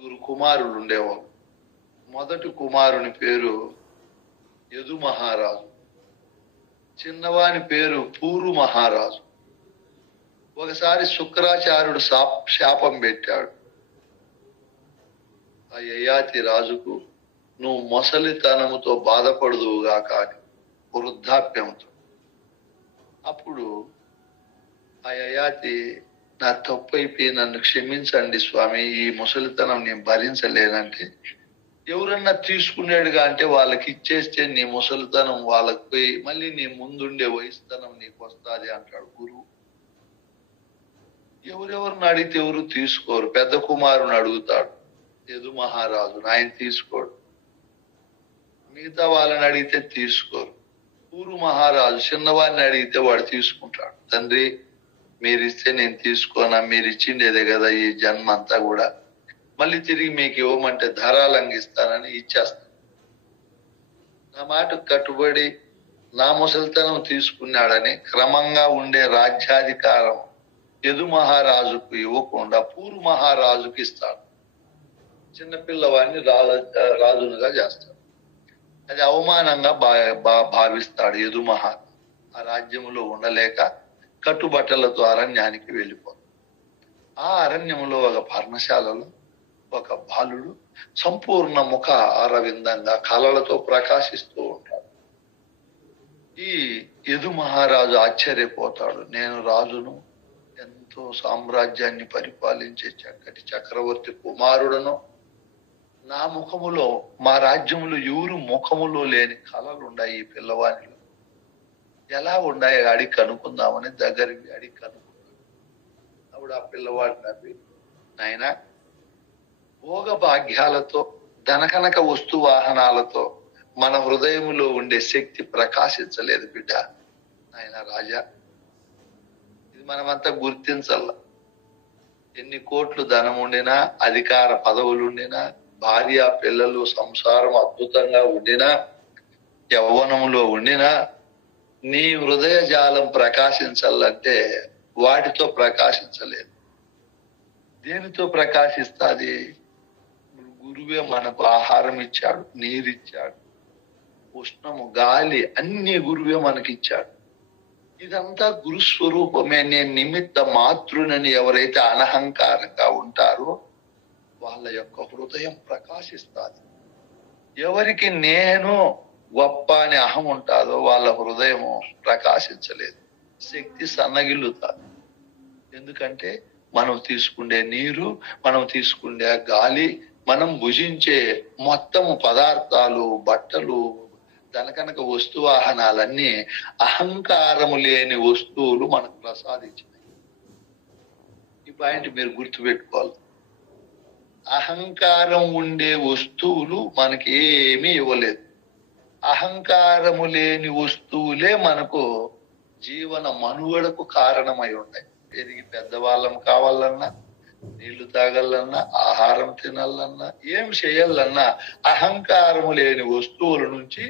కుమారులు ఉండేవారు. మొదటి కుమారుని పేరు యదు మహారాజు, చిన్నవాని పేరు పూరు మహారాజు. ఒకసారి శుక్రాచార్యుడు శాపం పెట్టాడు ఆ యయాతి రాజుకు, నువ్వు మొసలితనముతో బాధపడుదువుగా కాని వృద్ధాప్యంతో. అప్పుడు ఆ యయాతి, నా తప్పు అయిపోయి నన్ను క్షమించండి స్వామి, ఈ ముసలితనం నేను భరించలేనంటే, ఎవరన్నా తీసుకునేడుగా అంటే వాళ్ళకి ఇచ్చేస్తే నీ ముసలితనం వాళ్ళకి పోయి మళ్ళీ నీ ముందుండే వయసుతనం నీకు వస్తుంది అంటాడు గురువు. ఎవరెవరిని అడిగితే ఎవరు తీసుకోరు. పెద్ద కుమారుని అడుగుతాడు యదు మహారాజు, ఆయన తీసుకోడు. మిగతా వాళ్ళని అడిగితే తీసుకోరు. పూరు మహారాజు చిన్నవాడిని అడిగితే వాడు తీసుకుంటాడు. తండ్రి మీరిస్తే నేను తీసుకోనా, మీరు ఇచ్చిండేదే కదా ఈ జన్మ అంతా కూడా, మళ్ళీ తిరిగి మీకు ఇవ్వమంటే ధారాళంగా ఇస్తానని ఇచ్చేస్తాను. నా మాటకు కట్టుబడి నా ముసలితనం తీసుకున్నాడని క్రమంగా ఉండే రాజ్యాధికారం యదు మహారాజుకు ఇవ్వకుండా పూరు మహారాజుకి ఇస్తాడు. చిన్నపిల్లవాడిని రాజునుగా చేస్తాడు. అది అవమానంగా భావిస్తాడు యదు మహారాజు. ఆ రాజ్యంలో ఉండలేక కట్టుబట్టలతో అరణ్యానికి వెళ్ళిపోతాడు. ఆ అరణ్యంలో ఒక పర్ణశాలలో ఒక బాలుడు సంపూర్ణ ముఖ అరవిందంగా కళలతో ప్రకాశిస్తూ ఉంటాడు. ఈ యదు మహారాజు ఆశ్చర్యపోతాడు, నేను రాజును, ఎంతో సామ్రాజ్యాన్ని పరిపాలించే చక్కటి చక్రవర్తి కుమారుడను, నా ముఖములో మా రాజ్యములో ఎవరు ముఖములో లేని కళలు ఉన్నాయి ఈ పిల్లవానిలో, ఎలా ఉన్నాయి అడిగి కనుక్కుందామని దగ్గరికి అడిగి కనుక్కున్నాడు. అప్పుడు ఆ పిల్లవాడు నవ్వి, నాయనా, భోగ భాగ్యాలతో ధనకనక వస్తు వాహనాలతో మన హృదయములో ఉండే శక్తి ప్రకాశించలేదు బిడ్డ. నాయన రాజా, ఇది మనమంతా గుర్తించాల. ఎన్ని కోట్లు ధనం ఉండినా, అధికార పదవులు ఉండినా, భార్య పిల్లలు సంసారం అద్భుతంగా ఉండినా, యవ్వనములో ఉండినా, నీ హృదయ జాలం ప్రకాశించాలంటే వాటితో ప్రకాశించలేదు. దేనితో ప్రకాశిస్తుంది? గురువే మనకు ఆహారం ఇచ్చాడు, నీరిచ్చాడు, ఉష్ణము, గాలి అన్ని గురువే మనకిచ్చాడు. ఇదంతా గురుస్వరూపమే. నేను నిమిత్త మాతృనని ఎవరైతే అనహంకారంగా ఉంటారో వాళ్ళ యొక్క హృదయం ప్రకాశిస్తుంది. ఎవరికి నేను గొప్ప అని అహం ఉంటుందో వాళ్ళ హృదయము ప్రకాశించలేదు, శక్తి సన్నగిల్లుతుంది. ఎందుకంటే మనం తీసుకునే నీరు, మనం తీసుకునే గాలి, మనం భుజించే మొత్తము పదార్థాలు, బట్టలు, ధనకనక వస్తు వాహనాలన్నీ అహంకారము లేని వస్తువులు మనకు ప్రసాదించినాయి. ఈ పాయింట్ మీరు గుర్తుపెట్టుకోవాలి. అహంకారం ఉండే వస్తువులు మనకి ఏమీ ఇవ్వలేదు. అహంకారము లేని వస్తువులే మనకు జీవన మనుగడకు కారణమై ఉన్నాయి. పెరిగి పెద్దవాళ్ళం కావాలన్నా, నీళ్లు తాగాలన్నా, ఆహారం తినాలన్నా, ఏం చేయాలన్నా అహంకారము లేని వస్తువుల నుంచి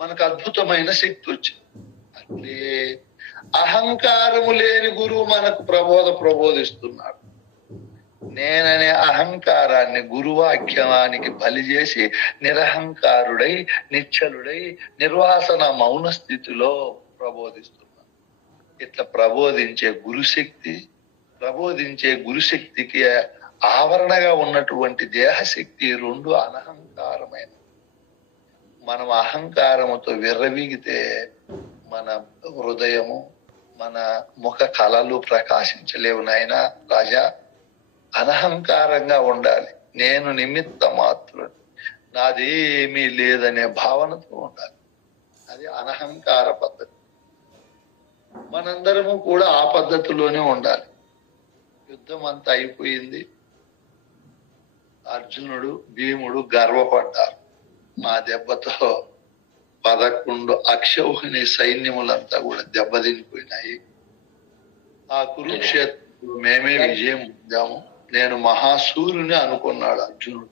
మనకు అద్భుతమైన శక్తి వచ్చింది. అంటే అహంకారము లేని గురువు మనకు ప్రబోధిస్తున్నాడు. నేననే అహంకారాన్ని గురువాక్యానికి బలి చేసి నిరహంకారుడై, నిశ్చలుడై, నిర్వాసన మౌన స్థితిలో ప్రబోధిస్తున్నాడు. ఇట్లా ప్రబోధించే గురుశక్తికి ఆవరణగా ఉన్నటువంటి దేహశక్తి రెండు అనహంకారమైన. మనం అహంకారముతో విర్రవీగితే మన హృదయము, మన ముఖ కళలు ప్రకాశించలేవు. నాయనా రాజా, అనహంకారంగా ఉండాలి. నేను నిమిత్త మాత్రుడు, నాదేమీ లేదనే భావనతో ఉండాలి. అది అనహంకార పద్ధతి. మనందరము కూడా ఆ పద్ధతిలోనే ఉండాలి. యుద్ధం అంతా అయిపోయింది. అర్జునుడు, భీముడు గర్వపడ్డారు. మా దెబ్బతో 11 అక్షౌహిణి సైన్యములంతా కూడా దెబ్బతినిపోయినాయి. ఆ కురుక్షేత్రంలో మేమే విజయం పొందాము, నేను మహాసూర్యుని అనుకున్నాడు అర్జునుడు.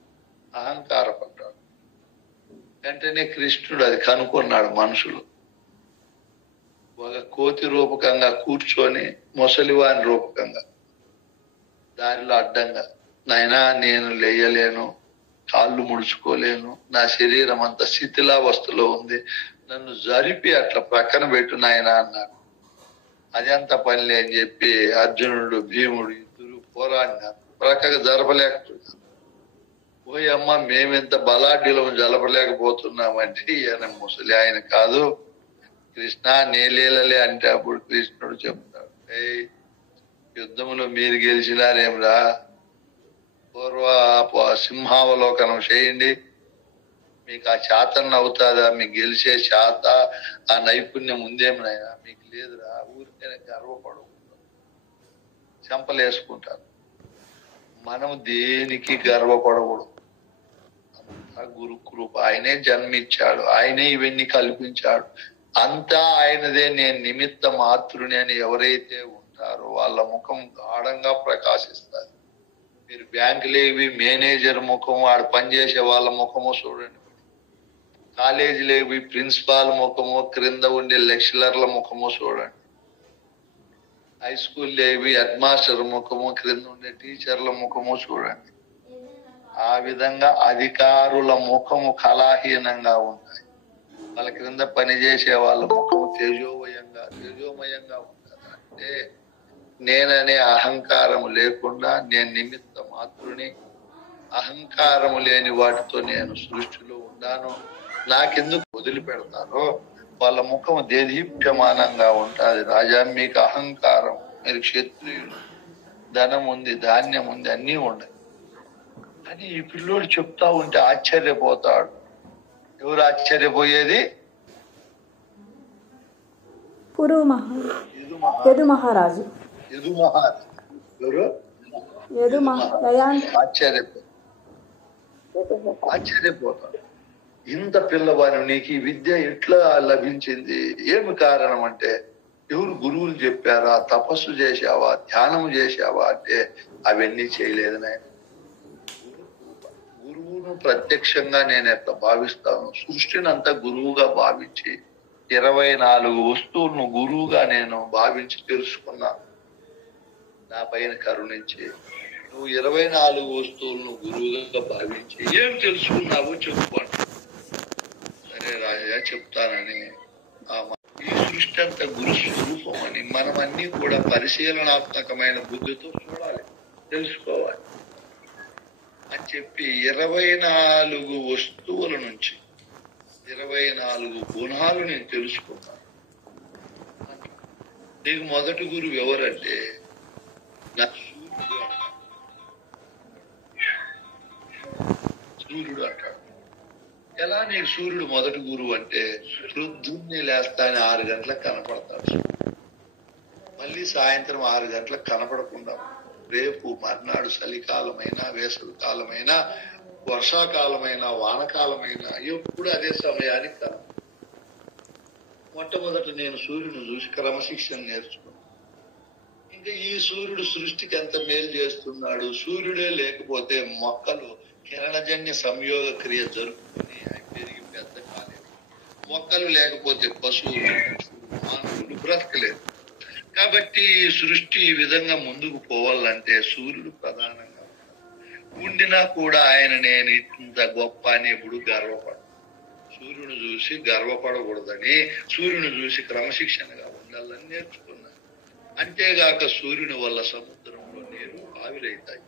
అహంకారపడ్డాడు. వెంటనే కృష్ణుడు అది కనుక్కున్నాడు. మనుషులు ఒక కోతి రూపకంగా కూర్చొని ముసలివాని రూపకంగా దారిలో అడ్డంగా నాయనా నేను లేయలేను, కాళ్ళు ముడుచుకోలేను, నా శరీరం అంత శిథిలావస్థలో ఉంది, నన్ను జరిపి అట్లా ప్రక్కన పెట్టు నాయనా అన్నాడు. అది అంత పని అని చెప్పి అర్జునుడు భీముడు ఇద్దరు పోరాడినారు. ప్రక్కగా జరపలేకపోతున్నారు. ఓయమ్మ మేమెంత బలాఢ్యులం జరపలేకపోతున్నామంటే ఈయన ముసలి ఆయన కాదు, కృష్ణ నేలేలలే అంటే అప్పుడు కృష్ణుడు చెప్తాడు, యుద్ధములో మీరు గెలిచినారేమ్రా, సింహావలోకనం చేయండి, మీకు ఆ చేతన అవుతాదా, మీకు గెలిచే చేత ఆ నైపుణ్యం ఉందేమనైనా మీకు లేదురా, ఊరికైనా గర్వపడకూడదు, చెంపలేసుకుంటారు. మనం దేనికి గర్వపడకూడదు. అంతా గురు కృప. ఆయనే జన్మించాడు, ఆయనే ఇవన్నీ కల్పించాడు, అంతా ఆయనదే, నేను నిమిత్త మాత్రుని అని ఎవరైతే ఉంటారో వాళ్ళ ముఖం గాఢంగా ప్రకాశిస్తారు. మీరు బ్యాంకులేవి మేనేజర్ ముఖం, వాడు పనిచేసే వాళ్ళ ముఖము చూడండి, కాలేజీలేవి ప్రిన్సిపాల్ ముఖము, క్రింద ఉండే లెక్చరర్ల ముఖము చూడండి, హై స్కూల్ లేవి హెడ్ మాస్టర్ ముఖము, క్రింద ఉండే టీచర్ల ముఖము చూడండి. ఆ విధంగా అధికారుల ముఖము కళాహీనంగా ఉంటాయి, వాళ్ళ క్రింద పనిచేసే వాళ్ళ ముఖము తేజోమయంగా ఉంటుంది. అంటే నేననే అహంకారం లేకుండా, నేను నిమిత్త మాత్రుని, అహంకారము లేని వాటితో నేను సృష్టిలో ఉన్నాను, నాకెందుకు వదిలిపెడతారో వాళ్ళ ముఖం దేదీప్యమానంగా ఉంటుంది. రాజా మీకు అహంకారం, మీరు క్షత్రియులు, ధనం ఉంది, ధాన్యం ఉంది, అన్నీ ఉన్నాయి అని ఈ పిల్లోడు చెప్తా ఉంటే ఆశ్చర్యపోతాడు. ఎవరు ఆశ్చర్యపోయేది? యదు మహారాజు. ఆశ్చర్యపోతాడు. ఇంత పిల్లవాడు నీకు ఈ విద్య ఎట్లా లభించింది, ఏమి కారణం అంటే, ఎవరు గురువులు చెప్పారా, తపస్సు చేశావా, ధ్యానం చేశావా అంటే అవన్నీ చేయలేదు నాయన. గురువును ప్రత్యక్షంగా నేను ఎట్లా భావిస్తాను, సృష్టిని అంతా గురువుగా భావించి 24 వస్తువులను గురువుగా నేను భావించి తెలుసుకున్నాను. నా పైన కరుణించి నువ్వు 24 వస్తువులను గురువుగా భావించి ఏం తెలుసుకున్నావో చెప్పుకోండి. సరే రాజా చెప్తానని, ఈ సృష్టి అంతా గురు స్వరూపం అని మనమన్నీ కూడా పరిశీలనాత్మకమైన బుద్ధితో చూడాలి, తెలుసుకోవాలి అని చెప్పి 24 వస్తువుల నుంచి 24 గుణాలు నేను తెలుసుకున్నాను. నీకు మొదటి గురువు ఎవరంటే నా సూర్యుడు అంటాడు. ఎలా నీకు సూర్యుడు మొదటి గురువు అంటే, పొద్దున్నే లేస్తానే 6 గంటలకు కనపడతాడు, మళ్ళీ సాయంత్రం 6 గంటలకు కనపడకుండా రేపు మర్నాడు చలికాలమైనా, వేసవి కాలమైనా, వర్షాకాలమైనా, వానకాలమైనా ఎప్పుడు అదే సమయానికి కనపడ. మొట్టమొదట నేను సూర్యుడు చూసి క్రమశిక్షణ నేర్చుకున్నాను. ఇంకా ఈ సూర్యుడు సృష్టికి ఎంత మేలు చేస్తున్నాడు, సూర్యుడే లేకపోతే మొక్కలు కిరణజన్య సంయోగ క్రియ జరుపుకుని అవి పెరిగి పెద్ద కాలేదు, మొక్కలు లేకపోతే పశువులు, మానవులు బ్రతకలేదు. కాబట్టి సృష్టి ఈ విధంగా ముందుకు పోవాలంటే సూర్యుడు ప్రధానంగా ఉండినా కూడా ఆయన నేను ఇంత గొప్ప అని ఎప్పుడు గర్వపడ, సూర్యుని చూసి గర్వపడకూడదని, సూర్యుని చూసి క్రమశిక్షణగా ఉండాలని నేర్చుకున్నాను. అంతేగాక సూర్యుని వల్ల సముద్రంలో నీరు ఆవిరైతాయి,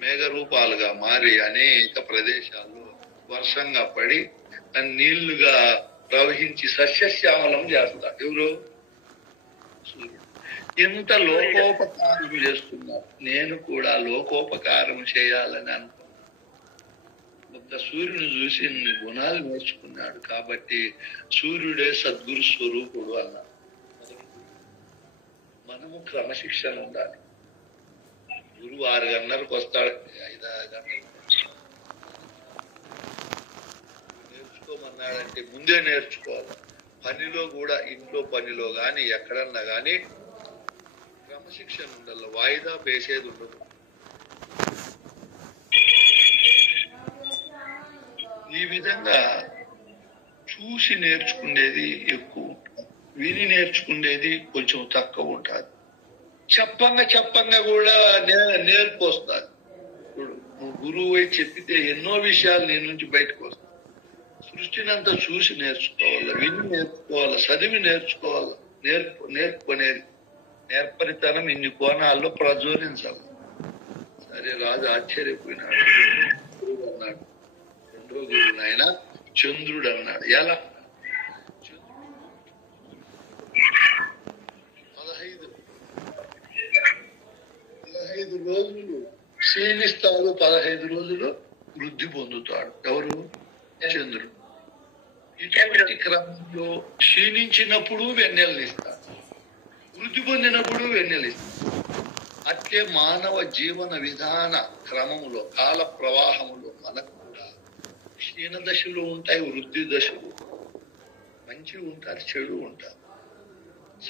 మేఘ రూపాలుగా మారి అనేక ప్రదేశాల్లో వర్షంగా పడి నీళ్లుగా ప్రవహించి సస్యశ్యామలం చేస్తాడు. ఎవరు? సూర్యుడు. ఇంత లోకోపకారం చేస్తున్నారు, నేను కూడా లోకోపకారం చేయాలని అనుకున్నాను. ఒక సూర్యుని చూసి ఇన్ని గుణాలు నేర్చుకున్నాడు కాబట్టి సూర్యుడే సద్గురు స్వరూపుడు అన్నాడు. మనము క్రమశిక్షణ ఉండాలి. గురువు 6 గంటలకు వస్తాడు, 5-6 గంటలకు నేర్చుకోమన్నాడంటే ముందే నేర్చుకోవాలి. పనిలో కూడా, ఇంట్లో పనిలో గాని ఎక్కడన్నా గాని క్రమశిక్షణ ఉండాలి, వాయిదా వేసేది ఉండదు. ఈ విధంగా చూసి నేర్చుకునేది ఎక్కువ ఉంటుంది, విని నేర్చుకునేది కొంచెం తక్కువ ఉంటుంది. చెప్పంగా కూడా నేర్పు వస్తుంది. గురువు అయి చెప్పితే ఎన్నో విషయాలు నీ నుంచి బయటకు వస్తాయి. సృష్టినంతా చూసి నేర్చుకోవాలి, విని నేర్చుకోవాలి, చదివి నేర్చుకోవాలి. నేర్పుకునేది నేర్పరితనం ఇన్ని కోణాల్లో ప్రజ్వలించాలి. సరే, రాజు ఆశ్చర్యపోయినాడు. గురువు అన్నాడు. రెండో గురువు నాయన చంద్రుడు అన్నాడు. ఎలా? 15 రోజులు క్షీణిస్తాడు, 15 రోజులు వృద్ధి పొందుతాడు. ఎవరు? చంద్రుడు. ఇటువంటి క్రమంలో క్షీణించినప్పుడు వెన్నెలనిస్తాడు, వృద్ధి పొందినప్పుడు వెన్నెలిస్తాడు. అట్లే మానవ జీవన విధాన క్రమములో, కాల ప్రవాహములో మనకు కూడా క్షీణ దశలు ఉంటాయి, వృద్ధి దశలు. మంచి ఉంటారు, చెడు ఉంటారు.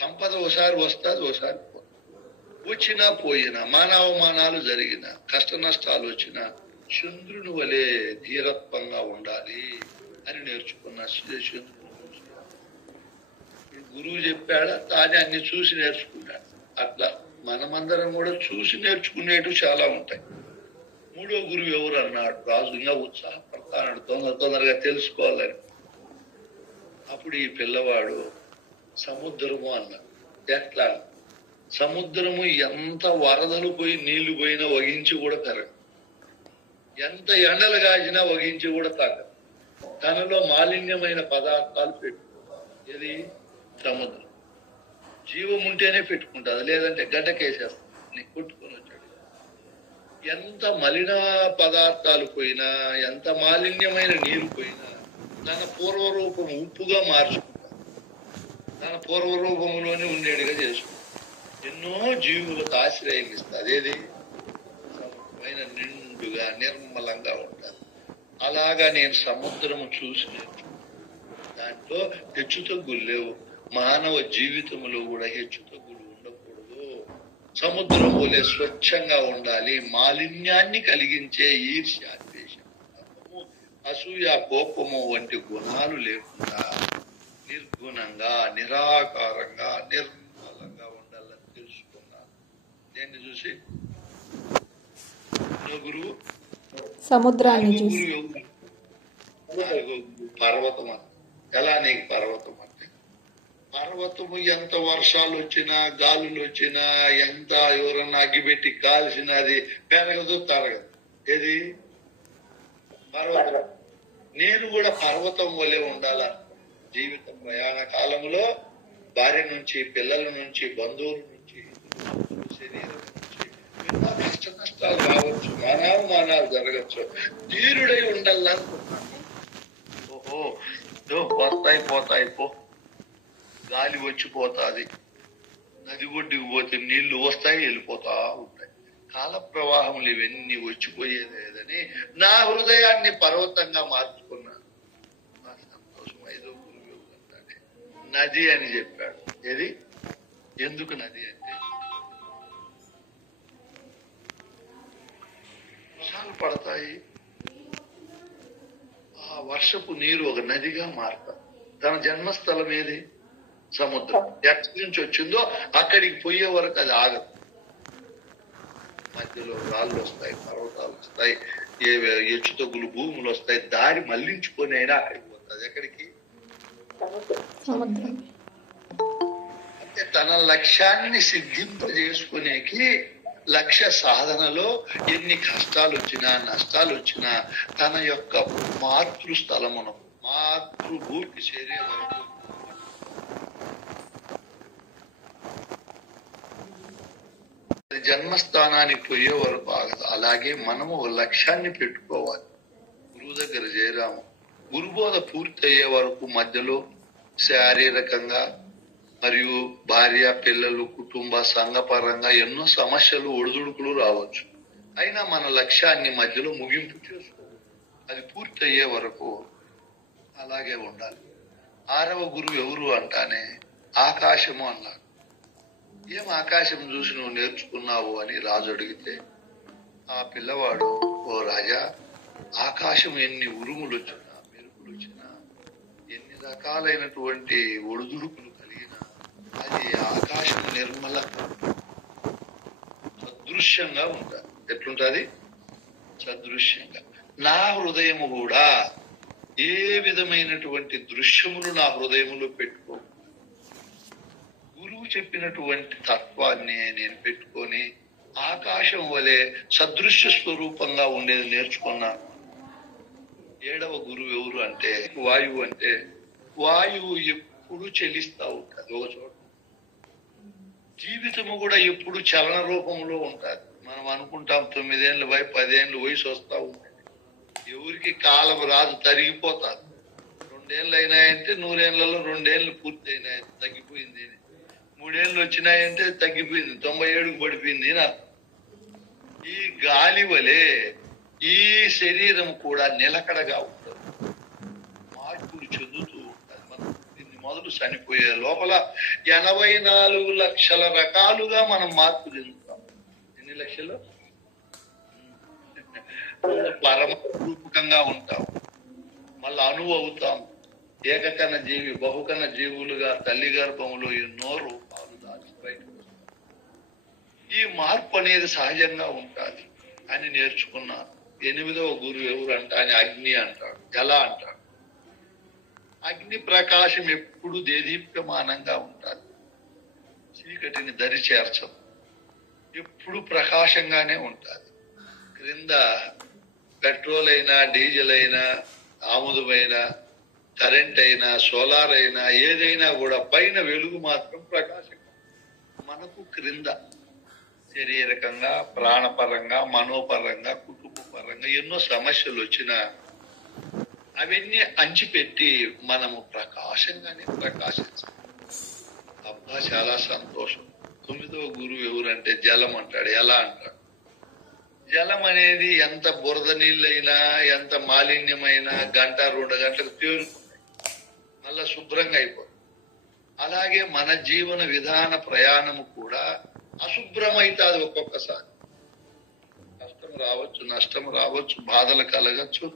సంపద ఒకసారి వస్తుంది, ఒకసారి పోతుంది. వచ్చినా పోయినా, మానవమానాలు జరిగిన, కష్ట నష్టాలు వచ్చినా చంద్రుని వలె ధీరత్వంగా ఉండాలి అని నేర్చుకున్న చంద్రుని. గురువు చెప్పాడా? తానే అన్ని చూసి నేర్చుకున్నాడు. అట్లా మనమందరం కూడా చూసి నేర్చుకునేవి చాలా ఉంటాయి. మూడో గురువు ఎవరు అన్నాడు. రాజు ఇంకా ఉత్సాహపడతాడు, తొందరగా తెలుసుకోవాలని. అప్పుడు ఈ పిల్లవాడు సముద్రము అన్నాడు. ఎట్లా? సముద్రము ఎంత వరదలు పోయి నీళ్లు పోయినా వగించి కూడా పెరగదు, ఎంత ఎండలు కాసినా వగించి కూడా తగ్గదు. తనలో మాలిన్యమైన పదార్థాలు పెట్టు. ఇది సముద్రం. జీవం ఉంటేనే పెట్టుకుంటుంది, లేదంటే గడ్డకేసేస్తుంది, కొట్టుకొని వచ్చాడు. ఎంత మలిన పదార్థాలు పోయినా, ఎంత మాలిన్యమైన నీరు పోయినా తన పూర్వరూపం ఉప్పుగా మార్చుకుంటాడు, తన పూర్వరూపంలోనే ఉండేట్టుగా చేసుకుంటాడు. ఎన్నో జీవులకు ఆశ్రయం ఇస్తుంది. అదేది సముద్రమైన నిండుగా నిర్మలంగా ఉంటారు. అలాగా నేను సముద్రము చూసి దాంట్లో హెచ్చు తగ్గులు లేవు. మానవ జీవితంలో కూడా హెచ్చు తగ్గులు ఉండకూడదు. సముద్రం పోలే స్వచ్ఛంగా ఉండాలి. మాలిన్యాన్ని కలిగించే ఈర్ష్య, ద్వేషం, అసూయ, కోపము వంటి గుణాలు లేకుండా నిర్గుణంగా, నిరాకారంగా, నిర్మలంగా ఉండాలని తెలుసుకున్నాను. దేన్ని చూసి? గురువు సముద్రాన్ని చూసి. పర్వతం. ఎలా నీకు పర్వతం అంటే? పర్వతము ఎంత వర్షాలు వచ్చినా, గాలులు వచ్చినా, ఎంత ఎవరన్నా అగ్గిపెట్టి కాల్సినా అది పెరగదు, తరగదు. ఏది? పర్వతం. నేను కూడా పర్వతం వలె ఉండాల. జీవిత ప్రయాణ కాలంలో భార్య నుంచి, పిల్లల నుంచి, బంధువుల నుంచి, శరీరం నుంచి ఎన్నో కష్ట నష్టాలు రావచ్చు, మానవమానాలు జరగచ్చు. ధీరుడై ఉండాలనుకుంటున్నాను. ఓహో, వస్తాయి పోతాయి, పో. గాలి వచ్చిపోతాది, నది ఒడ్డుకు పోతే నీళ్లు వస్తాయి, వెళ్ళిపోతా ఉంటాయి. కాల ప్రవాహములు ఇవన్నీ వచ్చిపోయేదేదని నా హృదయాన్ని పర్వతంగా మార్చుకున్నాను. నా సంతోషం. ఐదో గురువు అంటే నది అని చెప్పాడు. ఏది? ఎందుకు నది అంటే, వర్షాలు పడతాయి, ఆ వర్షపు నీరు ఒక నదిగా మారుతారు. తన జన్మస్థలం ఏది? సముద్రం. ఎక్కడి నుంచి వచ్చిందో అక్కడికి పోయే వరకు అది ఆగదు. మధ్యలో రాళ్ళు వస్తాయి, పర్వతాలు వస్తాయి, హెచ్చు తగ్గులు భూములు వస్తాయి. దారి మళ్లించుకొని అయినా అక్కడికి పోతుంది. ఎక్కడికి? సముద్రం. అంటే తన లక్ష్యాన్ని సిద్ధింపజేసుకునేకి, లక్ష్య సాధనలో ఎన్ని కష్టాలు వచ్చినా, నష్టాలు వచ్చినా తన యొక్క మాతృస్థలమును, మాతృభూమికి చేరే వరకు జన్మస్థానానికి పోయే వరకు ఆగదు. అలాగే మనము లక్ష్యాన్ని పెట్టుకోవాలి. గురువు దగ్గర చేరాము, గురుబోధ పూర్తి అయ్యే వరకు మధ్యలో శారీరకంగా మరియు భార్య, పిల్లలు, కుటుంబ, సంఘపరంగా ఎన్నో సమస్యలు, ఒడిదుడుకులు రావచ్చు. అయినా మన లక్ష్యాన్ని మధ్యలో ముగింపు చేసుకోవాలి. అది పూర్తి అయ్యే వరకు అలాగే ఉండాలి. 6వ గురువు ఎవరు అంటానే ఆకాశము అన్నారు. ఏం ఆకాశం చూసి నువ్వు నేర్చుకున్నావు అని రాజు అడిగితే, ఆ పిల్లవాడు, ఓ రాజా, ఆకాశం ఎన్ని ఉరుములు వచ్చినా, మెరుపులు వచ్చినా, ఎన్ని రకాలైనటువంటి ఒడిదుడుకులు కలిగినా అది ఆకాశం నిర్మల సదృశ్యంగా ఉంటుంది. ఎట్లుంటది? సదృశ్యంగా నా హృదయము కూడా ఏ విధమైనటువంటి దృశ్యములు నా హృదయములో పెట్టుకో, గురువు చెప్పినటువంటి తత్వాన్ని నేను పెట్టుకొని ఆకాశం వలె సదృశ్య స్వరూపంగా ఉండేది నేర్చుకున్నాను. 7వ గురువు ఎవరు అంటే వాయువు. అంటే వాయువు ఎప్పుడు చెలిస్తా ఉంటుంది ఒక చోట. జీవితము కూడా ఎప్పుడు చలన రూపంలో ఉంటుంది. మనం అనుకుంటాం 9 ఏళ్ళు 10 ఏళ్ళు వయసు వస్తా ఉంటుంది. ఎవరికి కాలం రాదు, తరిగిపోతారు. 2 ఏళ్ళు అయినాయంటే 100 ఏళ్లలో 2 ఏళ్ళు పూర్తి అయినాయి, తగ్గిపోయింది. 3 ఏళ్ళు వచ్చినాయంటే తగ్గిపోయింది, 97కు పడిపోయింది అని అర్థం. ఈ గాలి వలె ఈ శరీరం కూడా నిలకడగా ఉంటుంది, మార్పులు చెందుతూ ఉంటుంది. మనం దీన్ని మొదలు చనిపోయే లోపల 84 లక్షల రకాలుగా మనం మార్పు చెందుతాం. ఎన్ని లక్షలు? పరమ రూపకంగా ఉంటాం, మళ్ళీ అణువు అవుతాం. ఏకకణ జీవి బహుకణ జీవులుగా తల్లి గర్భంలో ఎన్నో రూపాలు దాచి బయటకు వస్తాం. ఈ మార్పు అనేది సహజంగా ఉంటుంది అని నేర్చుకున్నాను. 8వ గురువు ఎవరు అంటే ఆయన అగ్ని అంటాడు. ఎలా అంటాడు? అగ్ని ప్రకాశం ఎప్పుడు దేదీప్యమానంగా ఉంటుంది, చీకటిని దరి చేర్చదు, ఎప్పుడు ప్రకాశంగానే ఉంటుంది. క్రింద పెట్రోల్ అయినా డీజిల్ అయినా ఆముదమైనా కరెంట్ అయినా సోలార్ అయినా ఏదైనా కూడా పైన వెలుగు మాత్రం ప్రకాశంగా. మనకు క్రింద శారీరకంగా ప్రాణపరంగా మనోపరంగా కుటుంబపరంగా ఎన్నో సమస్యలు వచ్చినా అవన్నీ అంచిపెట్టి మనము ప్రకాశంగానే ప్రకాశించాలి. అబ్బా చాలా సంతోషం. 9వ గురువు ఎవరంటే జలం అంటాడు. ఎలా అంటాడు? జలం అనేది ఎంత బురద నీళ్ళైనా ఎంత మాలిన్యమైనా 1-2 గంటలకు తేరుకున్నాయి, మళ్ళా శుభ్రంగా అయిపోతుంది. అలాగే మన జీవన విధాన ప్రయాణము కూడా అశుభ్రమైతాది. ఒక్కొక్కసారి కష్టం రావచ్చు, నష్టం రావచ్చు, బాధలు కలగచ్చు.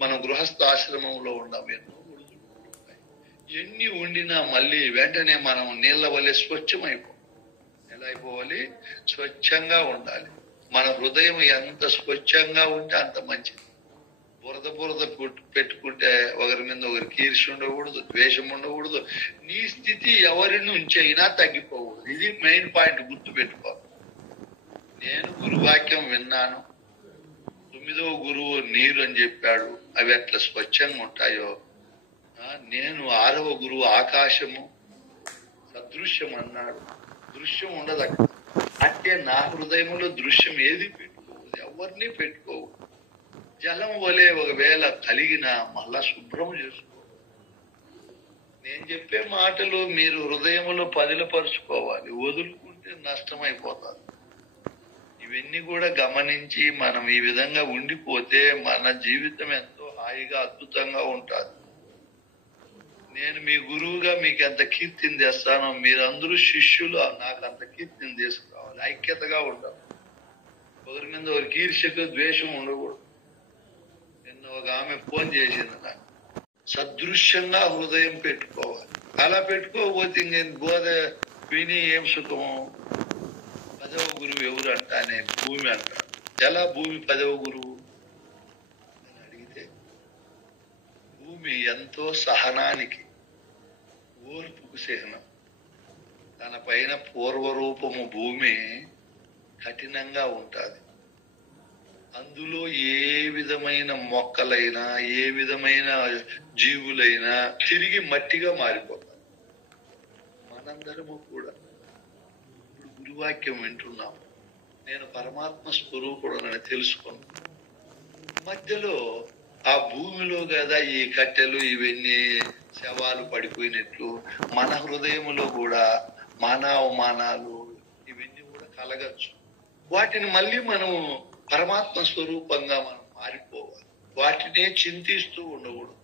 మనం గృహస్థాశ్రమంలో ఉన్నాం, ఎన్నో ఉంటాయి. ఎన్ని ఉండినా మళ్ళీ వెంటనే మనం నీళ్ల వల్లే స్వచ్ఛమైపోవాలి. ఎలా అయిపోవాలి? స్వచ్ఛంగా ఉండాలి. మన హృదయం ఎంత స్వచ్ఛంగా ఉంటే అంత మంచిది. బురద పెట్టుకుంటే ఒకరి మీద ఒకరికి ఈర్ష్య ఉండకూడదు, ద్వేషం ఉండకూడదు. నీ స్థితి ఎవరి నుంచి అయినా తగ్గిపోకూడదు. ఇది మెయిన్ పాయింట్, గుర్తు పెట్టుకోవాలి. నేను గురువాక్యం విన్నాను, 9వ గురువు నీరు అని చెప్పాడు, అవి ఎట్లా స్వచ్ఛంగా ఉంటాయో, నేను 6వ గురువు ఆకాశము సదృశ్యం అన్నాడు. దృశ్యం ఉండదు అక్కడ. అంటే నా హృదయంలో దృశ్యం ఏది పెట్టుకోవద్దు, ఎవరిని పెట్టుకోవద్దు. జలం వలె ఒకవేళ కలిగినా మళ్ళా శుభ్రం చేసుకో. నేను చెప్పే మాటలు మీరు హృదయంలో పదిలపరుచుకోవాలి, వదులుకుంటే నష్టమైపోతారు. ఇవన్నీ కూడా గమనించి మనం ఈ విధంగా ఉండిపోతే మన జీవితం ఎంతో హాయిగా అద్భుతంగా ఉంటుంది. నేను మీ గురువుగా మీకు ఎంత కీర్తిని తెస్తానో మీరందరూ శిష్యులు నాకు అంత కీర్తిని తీసుకురావాలి. ఐక్యతగా ఉండాలి, ఒకరి మీద ఒకరికి ఈర్ష్యకు ద్వేషం ఉండకూడదు. నిన్న ఒక ఆమె ఫోన్ చేసింది నాకు, సదృశ్యంగా హృదయం పెట్టుకోవాలి. అలా పెట్టుకోకపోతే ఇంకేం బోధ విని ఏం సుఖము? 10వ గురువు ఎవరు అంటానే భూమి అంటాడు. ఎలా భూమి 10వ గురువు అని అడిగితే, భూమి ఎంతో సహనానికి ఓర్పుకు చిహ్నం. తన పైన పూర్వరూపము భూమి కఠినంగా ఉంటుంది. అందులో ఏ విధమైన మొక్కలైనా ఏ విధమైన జీవులైనా తిరిగి మట్టిగా మారిపోతారు. మనందరము కూడా ఇప్పుడు గురువాక్యం వింటున్నాము, నేను పరమాత్మ స్వరూపుడనని తెలుసుకున్నాను. మధ్యలో ఆ భూమిలో కదా ఈ కట్టెలు ఇవన్నీ శవాలు పడిపోయినట్లు మన హృదయములో కూడా మానవమానాలు ఇవన్నీ కూడా కలగచ్చు. వాటిని మళ్ళీ మనం పరమాత్మ స్వరూపంగా మనం మారిపోవాలి. వాటినే చింతిస్తూ ఉండకూడదు.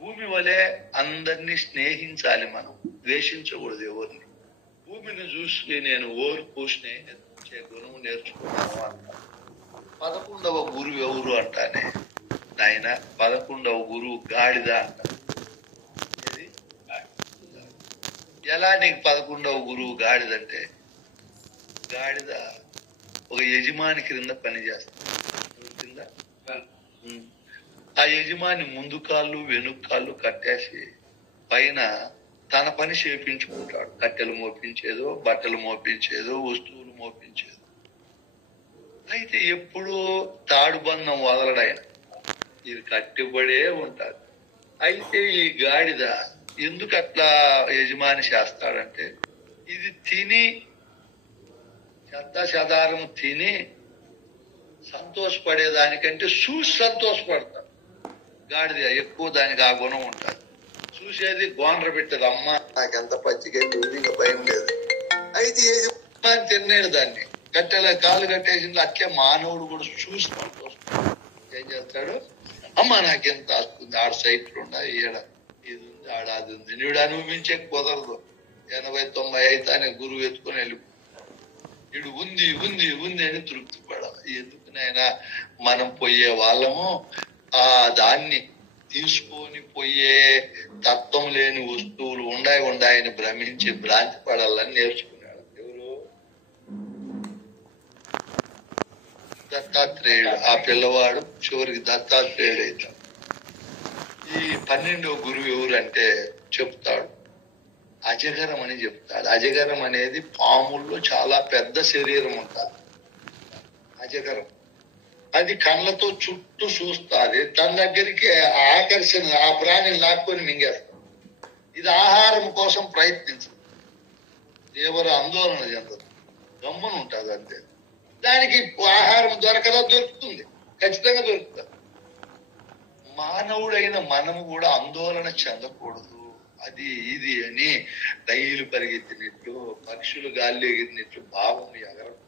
భూమి వలె అందరినీ స్నేహించాలి, మనం ద్వేషించకూడదు ఎవరిని. భూమిని చూసి నేను ఓర్పు స్నేహించే గుణము నేర్చుకున్నాను అంట. 11వ గురువు ఎవరు అంటానే నాయన, 11వ గురువు గాడిద అంట. ఎలా నీకు 11వ గురువు గాడిదంటే, గాడిద ఒక యజమాని క్రింద పని చేస్తుంది. కింద ఆ యజమాని ముందు కాళ్ళు వెనుక కాళ్ళు కట్టేసి పైన తన పని చేపించుకుంటాడు. కట్టెలు మోపించేదో, బట్టలు మోపించేదో, వస్తువులు మోపించేదో. అయితే ఎప్పుడూ తాడు బంధం వదలడాయన, ఇది కట్టుబడే ఉంటాడు. అయితే ఈ గాడిద ఎందుకు అట్లా యజమాని చేస్తాడంటే, ఇది తిని చెదారం తిని సంతోషపడేదానికంటే చూసి సంతోషపడతాడు. గాడిద ఎక్కువ దానికి ఆ గుణం ఉంటుంది. చూసేది గోండ్ర పెట్టదు, అమ్మ నాకెంత పచ్చిగైతే ఇంకా భయం లేదు. అయితే యజమాని తిన్నాడు దాన్ని, కట్టెల కాలు కట్టేసింది. అట్లే మానవుడు కూడా చూసి సంతోషపడతాడు. ఏం చేస్తాడు, అమ్మ నాకెంత వస్తుంది, ఆడ సైట్లు ఉన్నాయి, ఈడ ఇది ఉంది, ఆడ అది ఉంది. నీడు అనుభవించే కుదరదు. 80-90 అయితే అనే గురువు ఎత్తుకొని వెళ్ళిపో, ఇడు ఉంది ఉంది ఉంది అని తృప్తి పడాలి. ఎందుకునైనా మనం పోయే వాళ్ళము ఆ దాన్ని తీసుకొని పోయే తత్వం లేని వస్తువులు ఉండాయని భ్రమించి భ్రాంతి పడాలని నేర్చుకున్నాడు. ఎవరు? దత్తాత్రేయుడు. ఆ పిల్లవాడు చివరికి దత్తాత్రేయుడు అవుతాడు. ఈ 12వ గురువు ఎవరంటే చెప్తాడు, అజగరం అని చెప్తాడు. అజగరం అనేది పాముల్లో చాలా పెద్ద శరీరం ఉంటుంది. అజగరం అది కళ్ళతో చుట్టూ చూస్తుంది. తన దగ్గరికి ఆకర్షణ ఆ ప్రాణిని లాక్కొని మింగేస్తాం. ఇది ఆహారం కోసం ప్రయత్నించదు, ఎవరు ఆందోళన చెందదు, గమ్మున ఉంటుంది అంతే. దానికి ఆహారం దొరుకుతుంది, ఖచ్చితంగా దొరుకుతుంది. మానవుడైన మనము కూడా ఆందోళన చెందకూడదు. అది ఇది అని రైలు పరిగెత్తినట్లు, పక్షులు గాలి ఎగిరినట్లు భావం ఎగరకుండా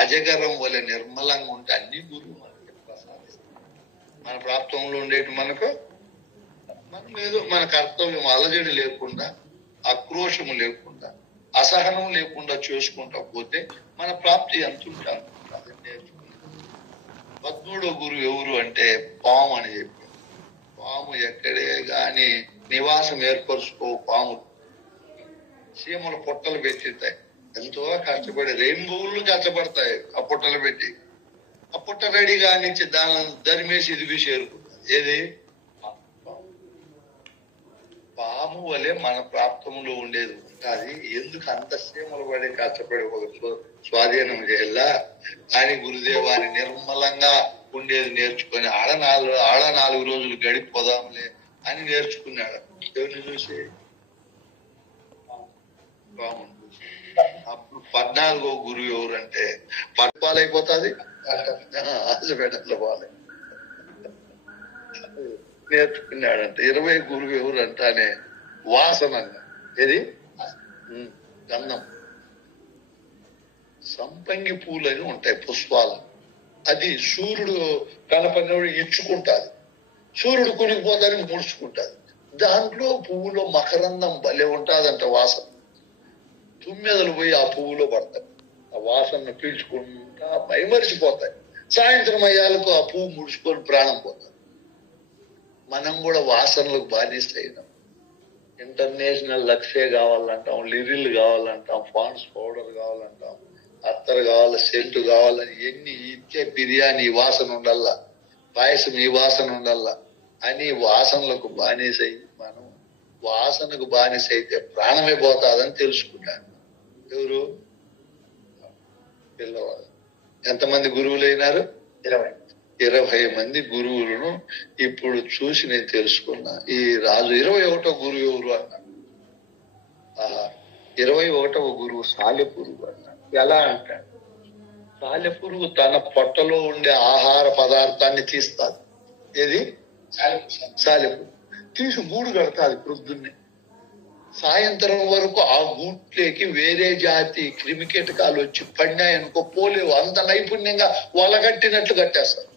అజగరం వల్ల నిర్మలంగా ఉంటే అన్ని గురువు మనకి ప్రసాదిస్తారు. మన ప్రాప్తంలో ఉండేటి మనకు మనం ఏదో మన కర్తవ్యం అలజడి లేకుండా, ఆక్రోషము లేకుండా, అసహనం లేకుండా చేసుకుంటా పోతే మన ప్రాప్తి ఎంత ఉంటాం. అది నేర్చుకుంటాం. 13వ గురువు ఎవరు అంటే పాము అని చెప్పారు. పాము ఎక్కడే గాని నివాసం ఏర్పరుచుకో. పాము చీమల పొట్టలు పెట్టిస్తాయి, ఎంతో కష్టపడి రెయిన్బోలు కష్టపడతాయి ఆ పొట్టలు పెట్టి. ఆ పొట్ట రెడీ కానిచ్చి దాని దరిమేసి ఇది చేరుకుంటుంది. ఏది? పాము వలె మన ప్రాప్తంలో ఉండేది ఉంటుంది. ఎందుకు అంత చీమలు పడి కష్టపడి ఒక స్వాధీనం చేయాలా అని గురుదేవాన్ని నిర్మలంగా ఉండేది నేర్చుకొని ఆడ 4 రోజులు గడిపోదాంలే అని నేర్చుకున్నాడు. ఎవరిని చూసి? పాముని చూసి. అప్పుడు 14వ గురువు ఎవరంటే పట్టుపాలైపోతుంది, ఆశపెట్టలో పాలై నేర్చుకున్నాడంట. 20 గురువు ఎవరు అంటానే వాసన. ఏది? గంధం. సంపంగి పూలని ఉంటాయి పుష్పాలు. అది సూర్యుడు కనపడినప్పుడు ఇచ్చుకుంటాది, సూర్యుడు కొనిపోతానికి ముడుచుకుంటాది. దాంట్లో పువ్వులో మకరందం భలే ఉంటాదంట వాసన. తుమ్మెదలు పోయి ఆ పువ్వులో పడతాయి, ఆ వాసనను పీల్చుకుంటా మైమరిచిపోతాయి. సాయంత్రం అయ్యాలకు ఆ పువ్వు ముడుచుకొని ప్రాణం పోతాయి. మనం కూడా వాసనలకు బాధిస్తాయినాం. ఇంటర్నేషనల్ లక్సే కావాలంటాం, లిరిల్ కావాలంటాం, ఫాన్స్ పౌడర్ కావాలంటాం, అత్తరు కావాలి, సెంటు కావాలని ఎన్ని ఇచ్చే బిర్యానీ ఈ వాసన ఉండాలా, పాయసం ఈ వాసన ఉండాలా అని వాసనలకు బానిసై మనం వాసనకు బానిసైతే ప్రాణమే పోతాదని తెలుసుకున్నాను. ఎవరు? పిల్లవాళ్ళు. ఎంతమంది గురువులైనారు? 20 మంది గురువులను ఇప్పుడు చూసి నేను తెలుసుకున్నా. ఈ రాజు 21వ గురువు ఎవరు అన్నాడు. 21వ గురువు సాలెపురుగు అన్నాడు. ఎలా అంటాడు? సాలెపురుగు తన పొట్టలో ఉండే ఆహార పదార్థాన్ని తీస్తాది. ఏది? సాలెపురుగు తీసి గూడు కడతాది. ప్రొద్దున్నే సాయంత్రం వరకు ఆ గూట్లోకి వేరే జాతి క్రిమికీటకాలు వచ్చి పడినాయనుకో పోలేవు, అంత నైపుణ్యంగా వలగట్టినట్లు కట్టేస్తారు,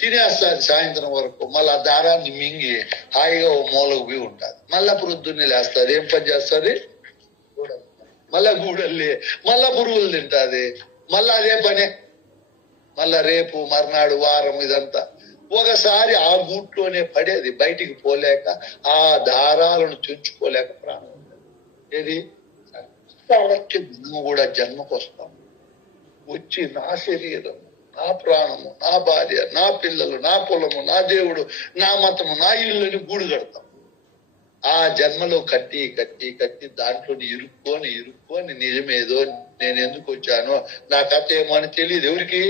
తినేస్తుంది సాయంత్రం వరకు. మళ్ళీ ఆ దారాన్ని మింగి హాయిగా ఓ మూలకు పోయి ఉంటుంది. మళ్ళా ప్రొద్దున్నే లేస్తుంది. ఏం పని చేస్తుంది? మళ్ళా గూడల్లి మళ్ళా పురుగులు తింటాది. మళ్ళా అదే పనే. మళ్ళా రేపు మర్నాడు వారం ఇదంతా ఒకసారి ఆ గూట్లోనే పడేది, బయటికి పోలేక ఆ దారాలను తుంచుకోలేక ప్రాణం. ఏది? మనము కూడా జన్మకు వస్తాం. వచ్చి నా శరీరం నా ప్రాణము, నా భార్య, నా పిల్లలు, నా పొలము, నా దేవుడు, నా మతము, నా ఇల్లుని గూడు కడతాం. ఆ జన్మలో కట్టి కట్టి కట్టి దాంట్లోని ఇరుక్కొని నిజమేదో, నేను ఎందుకు వచ్చానో, నా కథ ఏమో అని తెలియదు. ఎవరికి?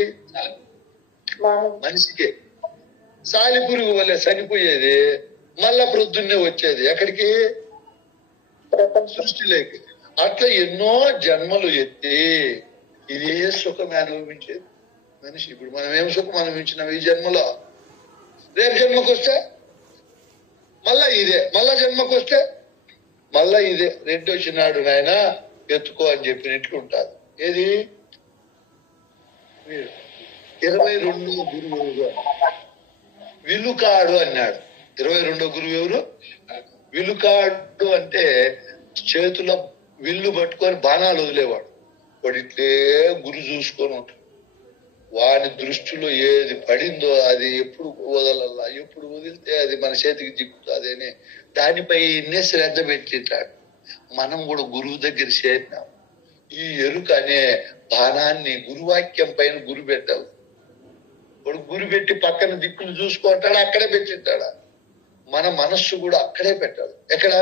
మనిషికే. సాలిపురుగు వల్ల చనిపోయేది, మళ్ళా ప్రొద్దున్నే వచ్చేది ఎక్కడికి? సృష్టిలోకి. అట్లా ఎన్నో జన్మలు ఎత్తి ఇదే సుఖం అనుభవించేది మనిషి. ఇప్పుడు మనం ఏం సుఖం అనుభవించినాం ఈ జన్మలో? రేపు జన్మకు వస్తే మళ్ళా ఇదే, మళ్ళా జన్మకు వస్తే మళ్ళా ఇదే. రెడ్డి వచ్చినాడు నాయన ఎత్తుకో అని చెప్పినట్లు ఉంటారు. ఏది? 22వ గురువు ఎవరు? విలుకాడు అన్నాడు. 22వ గురువు ఎవరు? విలుకాడు అంటే చేతుల విల్లు పట్టుకొని బాణాలు వదిలేవాడు. వాడు ఇట్లే గురి చూసుకొని ఉంటాడు. వాని దృష్టిలో ఏది పడిందో అది ఎప్పుడు వదలల్లా, ఎప్పుడు వదిలితే అది మన చేతికి చిక్కుతుంది అని దానిపైనే శ్రద్ధ పెట్టింటాడు. మనం కూడా గురువు దగ్గర చేరినాం. ఈ ఎరుక అనే బాణాన్ని గురువాక్యం పైన గురి పెట్టాలి. వాడు గురి పెట్టి పక్కన దిక్కులు చూసుకుంటాడు, అక్కడే పెట్టింటాడా. మన మనస్సు కూడా అక్కడే పెట్టాలి. ఎక్కడ?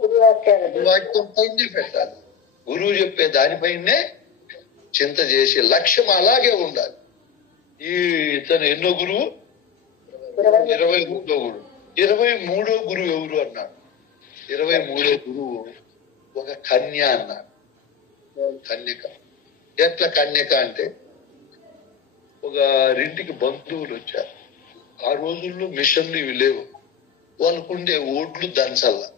గురువాక్యం పైనే పెట్టాలి. గురువు చెప్పే దానిపైనే చింత చేసి లక్ష్యం అలాగే ఉండాలి. ఈ ఇతను ఎన్నో గురువు? 22వ గురువు. 23వ గురువు ఎవరు అన్నాడు? 23వ గురువు ఒక కన్య అన్నాడు. కన్యక. ఎట్లా కన్యక అంటే, ఒక ఇంటికి బంధువులు వచ్చారు. ఆ రోజుల్లో మిషన్లు ఇవి లేవు. వాళ్ళకుండే ఓట్లు దంచల్లా.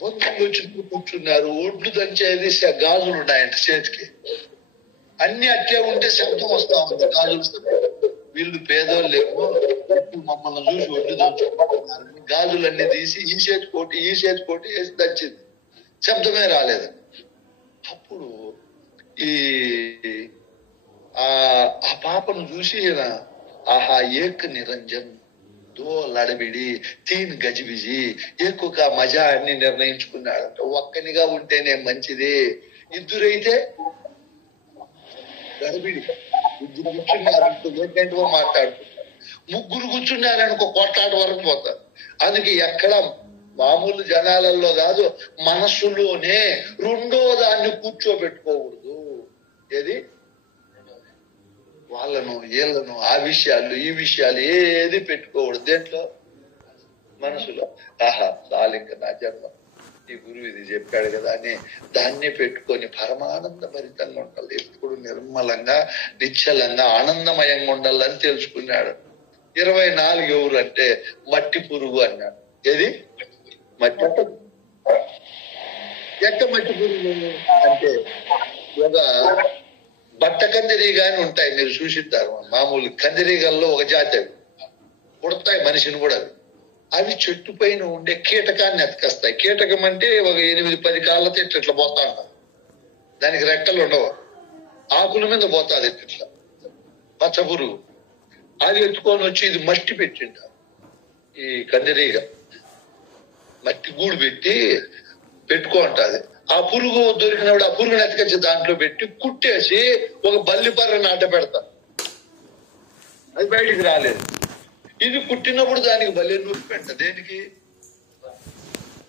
బంధువులు వచ్చి కూర్చున్నారు. ఓట్లు దంచేది గాజులు ఉన్నాయంట చేతికి. అన్ని అట్లే ఉంటే శబ్దం వస్తా ఉంది గాజులు. వీళ్ళు పేదోళ్ళేమో మమ్మల్ని చూసి ఒడ్డు దంచుకుంటున్నారు. గాజులన్నీ తీసి ఈ చేతి కోటి వేసి దంచింది. శబ్దమే రాలేదు. అప్పుడు ఈ ఆ పాపను చూసి ఆహా ఏక్ నిరంజన్ దో లడబిడి తీన్ గజిబిజి ఎక్కువ మజా అన్ని నిర్ణయించుకున్నాడంట. ఒక్కనిగా ఉంటేనే మంచిది, ఇద్దరైతే గడబిడి. ఇద్దరు కూర్చున్నారనుకో ఏంటంటే మాట్లాడుకుంటారు. ముగ్గురు కూర్చున్నారనుకో కొట్లాట వరకు పోతారు. అందుకే ఎక్కడ మామూలు జనాలలో కాదు, మనస్సులోనే రెండో దాన్ని కూర్చోబెట్టుకోకూడదు. ఏది? వాళ్ళను వీళ్ళను ఆ విషయాలు ఈ విషయాలు ఏది పెట్టుకోకూడదు. దేంట్లో? మనసులో. ఆహా చాలింక నా జన్మ, ఈ గురువు ఇది చెప్పాడు కదా అని దాన్నే పెట్టుకొని పరమానంద భరితంగా ఉండాలి. ఎప్పుడు నిర్మలంగా నిశ్చలంగా ఆనందమయంగా ఉండాలని తెలుసుకున్నాడు. 24 ఎవరు అంటే మట్టి పురుగు అన్నాడు. ఏది? మట్టి. మట్టి పురుగు అంటే ఒక బట్ట కందిరీగాని ఉంటాయి, మీరు చూసిస్తారు. మామూలు కందిరీగల్లో ఒక జాతి అవి పుడతాయి, మనిషిని కూడా. అవి చెట్టు పైన ఉండే కీటకాన్ని ఎతకస్తాయి. కీటకం అంటే ఒక 8-10 కాళ్ళతో ఇట్లా పోతా ఉంటారు. దానికి రెక్కలు ఉండవు, ఆకుల మీద పోతాది ఇట్లా. పచ్చ పురుగు అది ఎత్తుకొని వచ్చి ఇది మట్టి పెట్టిండ. ఈ కందిరీగ మట్టి గూడు పెట్టుకో ఉంటది. ఆ పురుగు దొరికినప్పుడు ఆ పురుగుని ఎతకొచ్చి దాంట్లో పెట్టి కుట్టేసి ఒక బల్లి పర్రని అడ్డ పెడతా. అది బయటికి రాలేదు. ఇది కుట్టినప్పుడు దానికి బల్లి నొప్పి పెట్ట. దేనికి?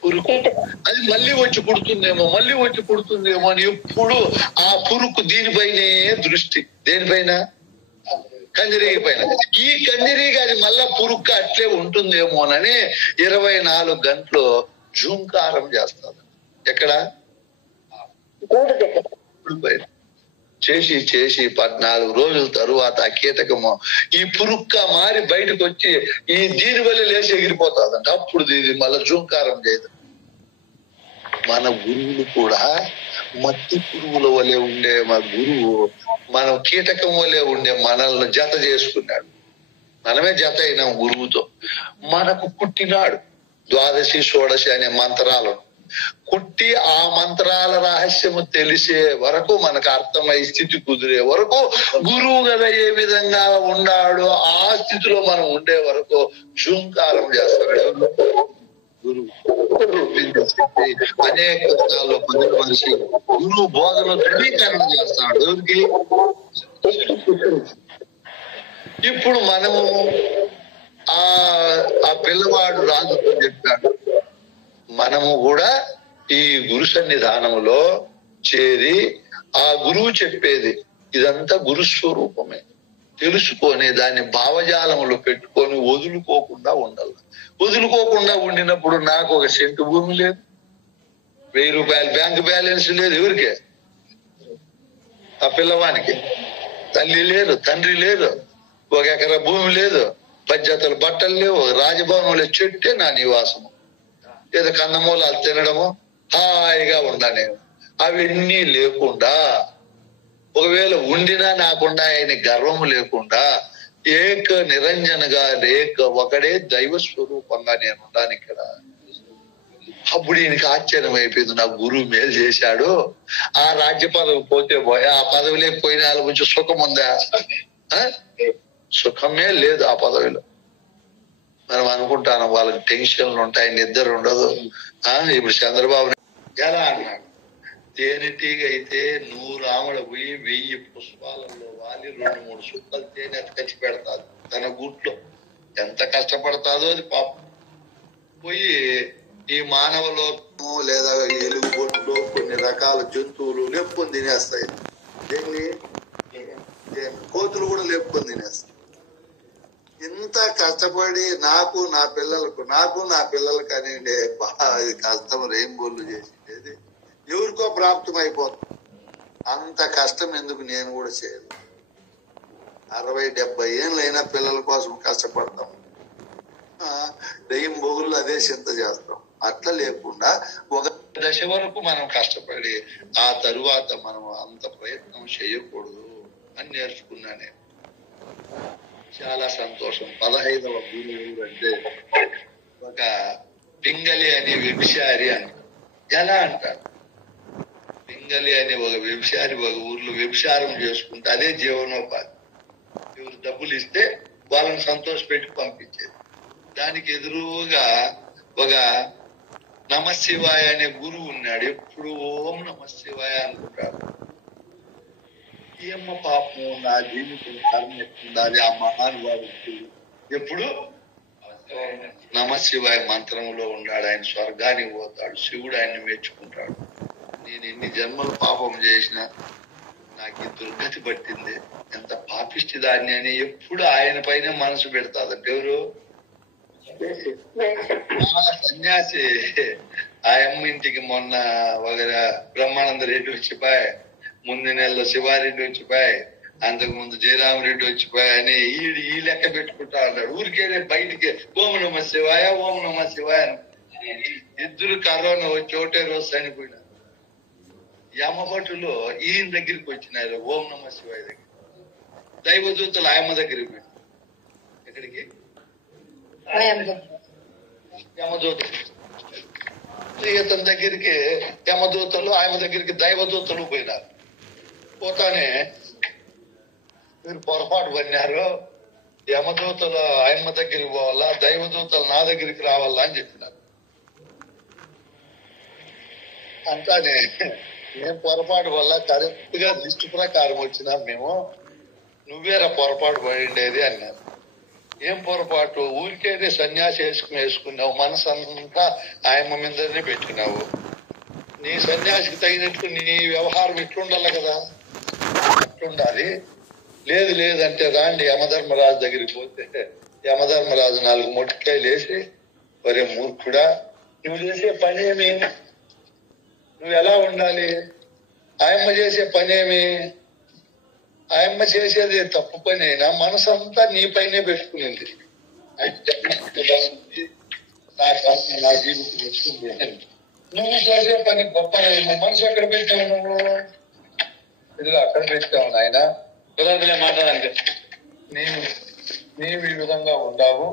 పురుగు. అది మళ్ళీ వచ్చి కుడుతుందేమో అని ఎప్పుడు ఆ పురుగు దీనిపైనే దృష్టి. దేనిపైన? కందిరీగ పైన. ఈ కందిరీగ అది మళ్ళా పురుగు అట్లే ఉంటుందేమోనని 24 గంటలు జూంకారం చేస్తారు. ఎక్కడ? చేసి 14 రోజుల తరువాత ఆ కీటకము ఈ పురుక్క మారి బయటకు వచ్చి ఈ దీని వల్ల లేచి ఎగిరిపోతాదంట. అప్పుడు ఇది మళ్ళా జూంకారం చేయదు. మన గురువులు కూడా మట్టి పురుగుల వలె ఉండే మా గురువు మనం కీటకం వలె ఉండే మనల్ని జత చేసుకున్నాడు. మనమే జత అయినాం గురువుతో. మనకు కుట్టినాడు 12 షోడశి అనే మంత్రాలను కుట్టి ఆ మంత్రాల రహస్యము తెలిసే వరకు, మనకు అర్థమై స్థితి కుదిరే వరకు, గురువు కదా ఏ విధంగా ఉన్నాడో ఆ స్థితిలో మనం ఉండే వరకు జూంకారం చేస్తాడు. గురువు అనేక విషయాల్లో పది మనిషి గురువు బోధన ధృవీకరణ చేస్తాడు. ఎవరికి? ఇప్పుడు మనము ఆ పిల్లవాడు రాజుతో చెప్పాడు, మనము కూడా ఈ గురు సన్నిధానములో చేరి ఆ గురువు చెప్పేది ఇదంతా గురుస్వరూపమే తెలుసుకొని దాన్ని భావజాలములో పెట్టుకొని వదులుకోకుండా ఉండాలి. వదులుకోకుండా ఉండినప్పుడు నాకు ఒక సెంటు భూమి లేదు, 1000 రూపాయలు బ్యాంక్ బ్యాలెన్స్ లేదు. ఎవరికే? ఆ పిల్లవానికి. తల్లి లేదు, తండ్రి లేదు, 1 ఎకరా భూమి లేదు, 10 జతల బట్టలు లేవు, రాజభవనంలో చెట్టే నా నివాసము. ఏదో కన్నమూలాలు తినడము, హాయిగా ఉండా నేను. అవన్నీ లేకుండా, ఒకవేళ ఉండినా నాకుండా ఆయన గర్వము లేకుండా ఏక నిరంజనగా ఒకడే దైవ స్వరూపంగా నేను ఉన్నాను ఇక్కడ. అప్పుడు ఈయనకి ఆశ్చర్యం అయిపోయింది, నాకు గురువు మేలు చేశాడు. ఆ రాజ్య పదవి పోతే పోయా, ఆ పదవి లేకపోయినా వాళ్ళ కొంచెం సుఖం ఉందా? సుఖమే లేదు ఆ పదవిలో. మనం అనుకుంటాను వాళ్ళకి టెన్షన్లు ఉంటాయి, నిద్ర ఉండదు. ఇప్పుడు చంద్రబాబు ఎలా అన్నాడు, తేనెటీగ అయితే 100 ఆమడ పోయి 1000 పుష్పాలలో వాలి 2-3 చుక్కలు తేనె తెచ్చి పెడతాది తన గూట్లో. ఎంత కష్టపడతాదో అది పాపం. పోయి ఈ మానవలో లేదా ఎలుగుబొట్లు కొన్ని రకాల జంతువులు లేపుకొని తినేస్తాయి. దీన్ని కోతులు కూడా లేపుకొని తినేస్తాయి. ఇంత కష్టపడి నాకు నా పిల్లలకు అని ఇది కష్టం రెయిన్బోలు చేసిండేది ఎవరికో ప్రాప్తం అయిపోతుంది. అంత కష్టం ఎందుకు నేను కూడా చేయను. 60-70 ఏళ్ళైనా పిల్లల కోసం కష్టపడతాం, రెయిన్బోగులు అదే చింత చేస్తాం. అట్లా లేకుండా ఒక దశ వరకు మనం కష్టపడి ఆ తరువాత మనం అంత ప్రయత్నం చేయకూడదు అని నేర్చుకున్నా నేను. చాలా సంతోషం. 15వ గురువు అంటే ఒక పింగళి అని వ్యభిచారి అంటారు. ఎలా అంటారు? పింగళి అని ఒక వ్యభిచారి ఒక ఊర్లో వ్యభిచారం చేసుకుంటే అదే జీవనోపాధి. ఎవరు డబ్బులు ఇస్తే వాళ్ళని సంతోష పెట్టి పంపించేది. దానికి ఎదురుగా ఒక నమశివాయ అనే గురువు ఉన్నాడు. ఎప్పుడు ఓం నమశివాయ అనుకుంటాడు. ఏమ్మ పాపం నా జీవితం కర్మ ఎట్టుండాలి. ఆ మహానుభావుడు ఎప్పుడు నమశివాయ మంత్రంలో ఉన్నాడు. ఆయన స్వర్గానికి పోతాడు, శివుడు ఆయన్ని మెచ్చుకుంటాడు. నేను ఎన్ని జన్మలు పాపం చేసినా నాకు ఈ దుర్గతి పట్టింది, ఎంత పాపిష్టి దాన్ని అని ఎప్పుడు ఆయన పైన మనసు పెడతాదంటే ఎవరు? సన్యాసి. ఆ అమ్మ ఇంటికి మొన్న ఒక బ్రహ్మానంద రెడ్డి వచ్చిపోయి, ముందు నెలలో శివారెడ్డి వచ్చిపోయి, అంతకు ముందు జయరామరెడ్డి వచ్చిపోయి అని ఈ లెక్క పెట్టుకుంటా అన్నాడు. ఊరికే బయటికి ఓం నమ శివాయ ఓం నమ శివాయ అని. ఇద్దరు కరోనా వచ్చి ఒకటే రోజు చనిపోయినారు. యమభటులు ఈయన దగ్గరికి వచ్చినారు ఓం నమ శివాయ దగ్గర. దైవదూతలు ఆయమ్మ దగ్గరికి పోయినారు. ఎక్కడికి? యమదూతలు. ఇతని దగ్గరికి యమదూతలు, ఆయమ్మ దగ్గరికి దైవదూతలు పోయినారు. పోతానే మీరు పొరపాటు పడినారు, యమదూతలు ఆయమ్మ దగ్గరికి పోవాలా, దైవదూతలు నా దగ్గరికి రావాలా అని చెప్పినారు. అంతానే మేము పొరపాటు వల్ల కరెక్ట్ గా లిస్టు ప్రకారం వచ్చినాం మేము, నువ్వేరా పొరపాటు పడిండేది అన్నారు. ఏం పొరపాటు? ఊరికేదే సన్యాసి వేసుకున్నావు, మనసు అంతా ఆయమ్మ మీదనే పెట్టినావు. నీ సన్యాసికి తగినట్లు నీ వ్యవహారం ఇట్లుండాలి కదా, అట్లుండాలి. లేదంటే రాండి యమధర్మరాజు దగ్గరికి పోతే యమధర్మరాజు 4 మొట్టికాయలు వేసి, ఒరే మూర్ఖుడా, నువ్వు చేసే పనేమి, నువ్వు ఎలా ఉండాలి, ఆయమ్మ చేసే పనేమి, ఆయమ్మ చేసేది తప్పు పని అయినా మనసు అంతా నీ పైనే పెట్టుకునింది. నా జీవితం వచ్చింది. నువ్వు చేసే పని గొప్ప, మనసు ఎక్కడ పెట్టావు నువ్వు? ఇదిగో అక్కడ పెట్టావు నాయన. కుదరదులే మాట్లాడాలి. నీవు ఈ విధంగా ఉండావు,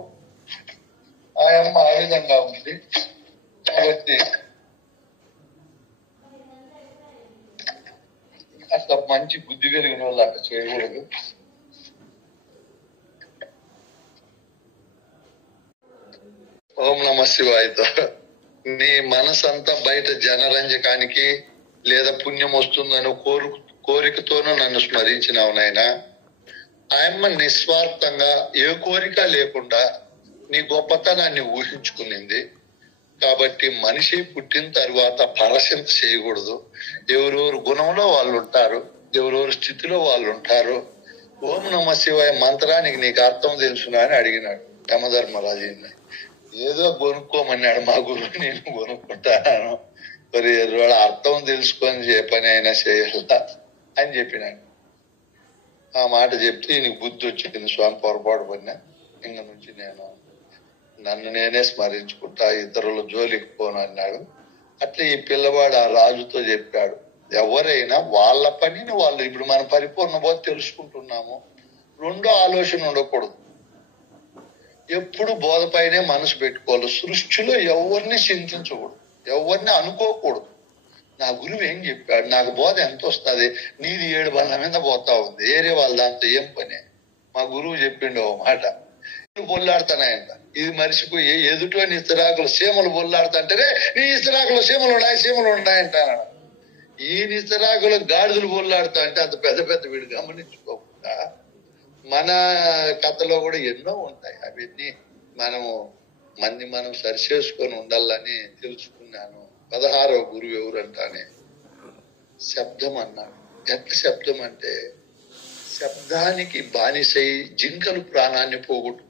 ఆయమ్మ ఆ విధంగా ఉంది. కాబట్టి అట్లా మంచి బుద్ధి కలిగిన వాళ్ళు అట్లా చేయకూడదు. ఓం నమ శివాయతో నీ మనసంతా బయట జనరంజకానికి లేదా పుణ్యం వస్తుందని కోరికతోనూ నన్ను స్మరించినావు నాయనా. ఆయమ్మ నిస్వార్థంగా ఏ కోరిక లేకుండా నీ గొప్పతనాన్ని ఊహించుకునింది. కాబట్టి మనిషి పుట్టిన తర్వాత పరసింత చేయకూడదు. ఎవరెవరు గుణంలో వాళ్ళు ఉంటారు, ఎవరెవరు స్థితిలో వాళ్ళు ఉంటారు. ఓం నమ శివాయ మంత్రానికి నీకు అర్థం తెలుసునా అని అడిగినాడు యమధర్మరాజుని. ఏదో కొనుక్కోమన్నాడు మా గురువు, నేను కొనుక్కుంటాను. మరి వాళ్ళ అర్థం తెలుసుకొని ఏ పని అయినా చేయాల అని చెప్పినాడు. ఆ మాట చెప్తే నీకు బుద్ధి వచ్చింది. స్వామి పొరపాటు పడినా ఇంక నుంచి నేను నన్ను నేనే స్మరించుకుంటా, ఇతరుల జోలికి పోను అన్నాడు. అట్లా ఈ పిల్లవాడు ఆ రాజుతో చెప్పాడు, ఎవరైనా వాళ్ళ పనిని వాళ్ళు, ఇప్పుడు మన పరిపూర్ణ బోధ తెలుసుకుంటున్నాము, రెండో ఆలోచన ఉండకూడదు. ఎప్పుడు బోధ పైనే మనసు పెట్టుకోవాలి. సృష్టిలో ఎవరిని చింతించకూడదు, ఎవరిని అనుకోకూడదు. నా గురువు ఏం చెప్పాడు, నాకు బోధ ఎంత వస్తుంది, నీది 7 బండ్ల మీద పోతా ఉంది, ఏరే వాళ్ళ దాంతో ఏం పని. మా గురువు చెప్పిండు ఓ మాట, బొల్లాడుతానాయంట. ఇది మరిచిపోయి ఎదుటో నీ ఇస్తరాకులు సీమలు బొల్లాడుతుంటేనే నీ ఇస్తరాకులు సీమలు ఉన్నాయంట. ఈ నిస్తరాకులు గాడిదలు బొల్లాడుతా అంటే అంత పెద్ద పెద్ద వీడు గమనించుకోకుండా మన కథలో కూడా ఎన్నో ఉంటాయి. అవన్నీ మనం సరిచేసుకొని ఉండాలని తెలుసుకున్నాను. 16వ గురువు ఎవరంటానే శబ్దం అన్నాడు. ఎట్లా శబ్దం అంటే, శబ్దానికి బానిసై జింకలు ప్రాణాన్ని పోగొట్టుకుంటుంది.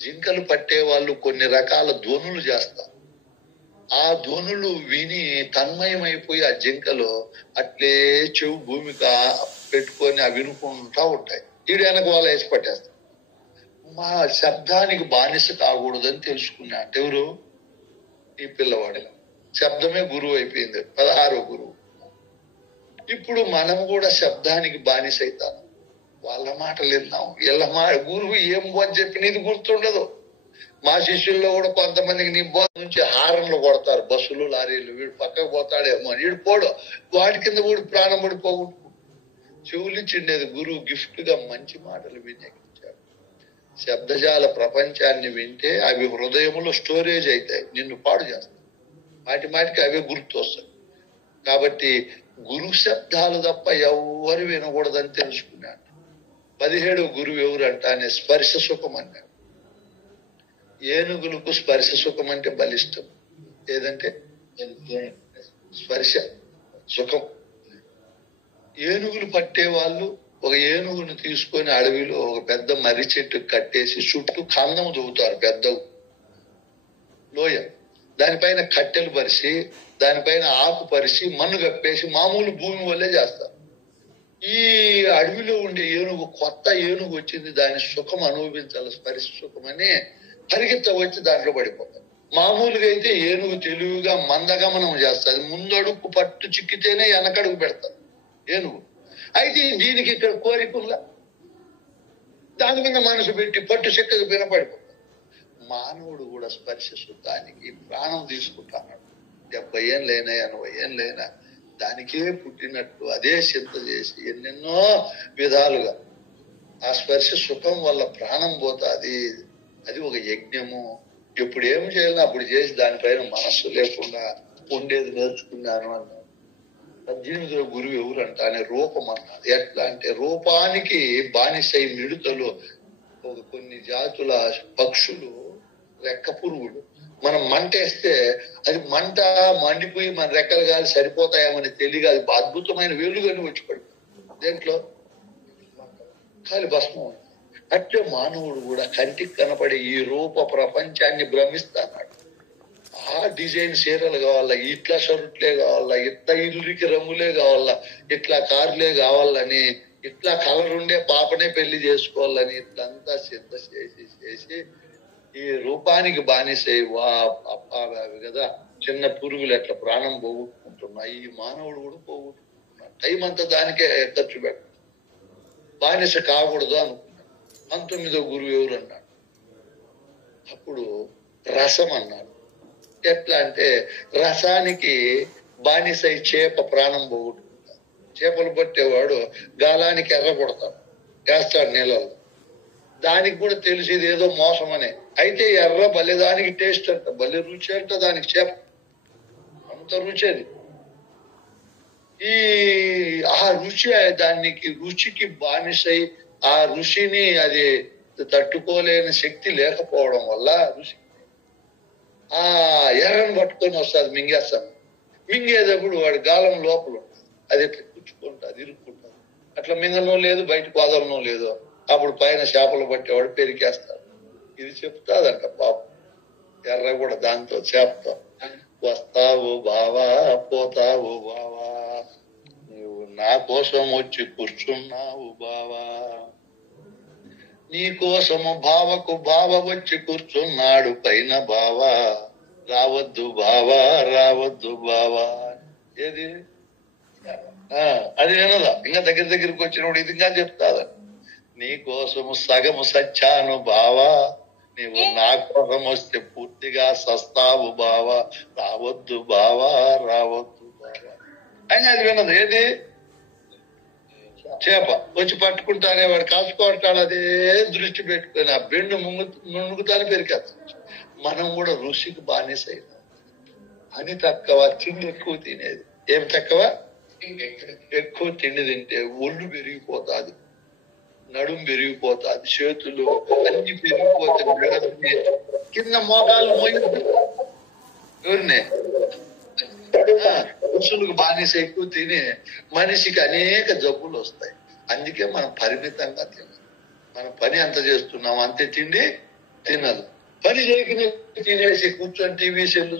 జింకలు పట్టే వాళ్ళు కొన్ని రకాల ధ్వనులు చేస్తారు. ఆ ధ్వనులు విని తన్మయమైపోయి ఆ జింకలు అట్లే చెవు భూమికి పెట్టుకొని అవి వినుకుంటా ఉంటాయి. ఈడు వెనక వాళ్ళు వేసి పట్టేస్తారు. మా శబ్దానికి బానిస కాకూడదని తెలుసుకున్నా. అంటే ఎవరు? ఈ పిల్లవాడు. శబ్దమే గురువు అయిపోయింది, 16వ గురువు. ఇప్పుడు మనం కూడా శబ్దానికి బానిస అవుతాం. వాళ్ళ మాటలు విన్నాం, వీళ్ళ గురువు ఏం బోధ చెప్పినది గుర్తుండదు. మా శిష్యుల్లో కూడా కొంతమందికి నీ బోధ నుంచి హారన్లు కొడతారు, బస్సులు లారీలు. వీడు పక్కకు పోతాడేమో, వీడు పోడు, వాడి కింద కూడా ప్రాణం పడి పోగొట్టుకు. చెవులిచ్చిండేది గురువు గిఫ్ట్ గా మంచి మాటలు వినియోగించాడు. శబ్దజాల ప్రపంచాన్ని వింటే అవి హృదయంలో స్టోరేజ్ అవుతాయి, నిన్ను పాడు చేస్తాయి. మాటికి అవే గుర్తు వస్తాయి. కాబట్టి గురు శబ్దాలు తప్ప ఎవరు వినకూడదని తెలుసుకున్నాడు. 17వ గురువు ఎవరంటానే స్పర్శ సుఖం అన్నాడు. ఏనుగులకు స్పర్శ సుఖం అంటే బలిష్టం. ఏదంటే స్పర్శ సుఖం. ఏనుగులు పట్టే వాళ్ళు ఒక ఏనుగును తీసుకొని అడవిలో ఒక పెద్ద మర్రి చెట్టు కట్టేసి చుట్టూ కన్నం దువ్వుతారు, పెద్ద లోయ. దానిపైన కట్టెలు పరిచి, దానిపైన ఆకు పరిచి, మన్ను కప్పేసి మామూలు భూమి వల్లే చేస్తారు. ఈ అడవిలో ఉండే ఏనుగు, కొత్త ఏనుగు వచ్చింది, దాని సుఖం అనుభవించాలి, స్పర్శ సుఖం అని పరిగెత్త వచ్చి దాంట్లో పడిపోతారు. మామూలుగా అయితే ఏనుగు తెలివిగా మందగమనం చేస్తుంది, ముందడుగు పట్టు చిక్కితేనే వెనకడుగు పెడతారు ఏనుగు. అయితే దీనికి ఇక్కడ కోరికల్లా దాని మీద మనసు పెట్టి పట్టు చిక్కగా వినపడిపోతారు. మానవుడు కూడా స్పర్శ సుఖానికి ప్రాణం తీసుకుంటాడు. 70 ఏళ్ళైనా 80 ఏళ్ళైనా దానికే పుట్టినట్టు అదే చింత చేసి ఎన్నెన్నో విధాలుగా ఆ స్పర్శ సుఖం వల్ల ప్రాణం పోతుంది. అది ఒక యజ్ఞము. ఎప్పుడు ఏం చేయాలని అప్పుడు చేసి దానిపైన మనస్సు లేకుండా ఉండేది నేర్చుకున్నాను అన్నాడు. 18వ గురువు ఎవరంట అనే రూపం అన్నాడు. ఎట్లా అంటే, రూపానికి బానిసై మిడుతలు కొన్ని జాతుల పక్షులు, రెక్క పురుగులు, మనం మంటేస్తే అది మంట మండిపోయి మన రెక్కలు గాలి సరిపోతాయేమని తెలియగా అది అద్భుతమైన వెలుగుని వచ్చి పడిపోతుంది. దేంట్లో కాలి భస్మం. అట్లే మానవుడు కూడా కంటికి కనపడే ఈ రూప ప్రపంచాన్ని భ్రమిస్తాడు. ఆ డిజైన్ చీరలు కావాలా, ఇట్లా షర్ట్లే కావాలా, ఇట్లా ఇల్లుకి రంగులే కావాలా, ఇట్లా కార్లే కావాలని, ఇట్లా కలర్ ఉండే పాపనే పెళ్లి చేసుకోవాలని ఇట్లంతా సిద్ధ చేసి ఈ రూపానికి బానిసై అవి కదా చిన్న పురుగులు ఎట్లా ప్రాణం పోగొట్టుకుంటున్నాయి, ఈ మానవుడు కూడా పోగొట్టుకుంటున్నాడు. టైం అంతా దానికే ఖర్చు పెట్ట, బానిస కాకూడదు అనుకున్నాడు. 19వ గురువు ఎవరు అన్నాడు. అప్పుడు రసం అన్నాడు. ఎట్లా అంటే, రసానికి బానిసై చేప ప్రాణం పోగొట్టుకుంటాడు. చేపలు పట్టేవాడు గాలానికి ఎర్ర కొడతాడు, వేస్తాడు నీళ్ళలో. దానికి కూడా తెలిసేది ఏదో మోసం అనే. అయితే ఎర్ర భలే దానికి టేస్ట్ అంట, భలే రుచి అంట దానికి చేప, అంత రుచి అది. ఈ ఆ రుచి దానికి రుచికి బానిసై ఆ రుచిని అది తట్టుకోలేని శక్తి లేకపోవడం వల్ల రుచి ఆ ఎర్రని పట్టుకొని వస్తుంది, మింగేస్తాను. మింగేటప్పుడు వాడి గాలం లోపల ఉంటుంది, అది ఎట్లా కూర్చుకుంటుంది, ఇరుక్కుంటుంది. అట్లా మింగనో లేదు, బయటకు వదలనో లేదు. అప్పుడు పైన చేపలు పట్టేవాడు పెరికేస్తాడు. ఇది చెప్తాదంట పాపం ఎర్ర కూడా దాంతో చేపతో. వస్తావు బావా పోతావు బావా, నువ్వు నా కోసం వచ్చి కూర్చున్నావు బావా, నీ కోసము బావకు బావ వచ్చి కూర్చున్నాడు పైన బావా, రావద్దు బావా రావద్దు బావా. ఏది అది వినదా, ఇంకా దగ్గరికి వచ్చినప్పుడు ఇది ఇంకా చెప్తాదా, నీ కోసము సగము సచ్చాను బావా, నీవు నా కోసం వస్తే పూర్తిగా సస్తావు బావా, రావద్దు బావా రావద్దు బావా. అయినా అది వినదు. ఏది చేప వచ్చి పట్టుకుంటానే వాడు కాసుకోవటాడు, అదే దృష్టి పెట్టుకొని ఆ బెండు మునుగుతానే పెరికేస్తాం. మనం కూడా ఋషికి బానిసైనా అని తక్కువ తిండి ఎక్కువ తినేది. ఏం తక్కువ? ఎక్కువ తిండి తింటే ఒళ్ళు పెరిగిపోతాది, నడుము పెరిగిపోతాది, చేతులు అన్ని పెరిగిపోతాయి, కింద మోకాలు మోయింది. ఎవరినే ఋషులకు బానిస ఎక్కువ తిని మనిషికి అనేక జబ్బులు వస్తాయి. అందుకే మనం పరిమితంగా తినాలి. మనం పని ఎంత చేస్తున్నాం అంతే తిండి తినదు. పని చేయకనే తినేసి కూర్చొని టీవీ సెల్లు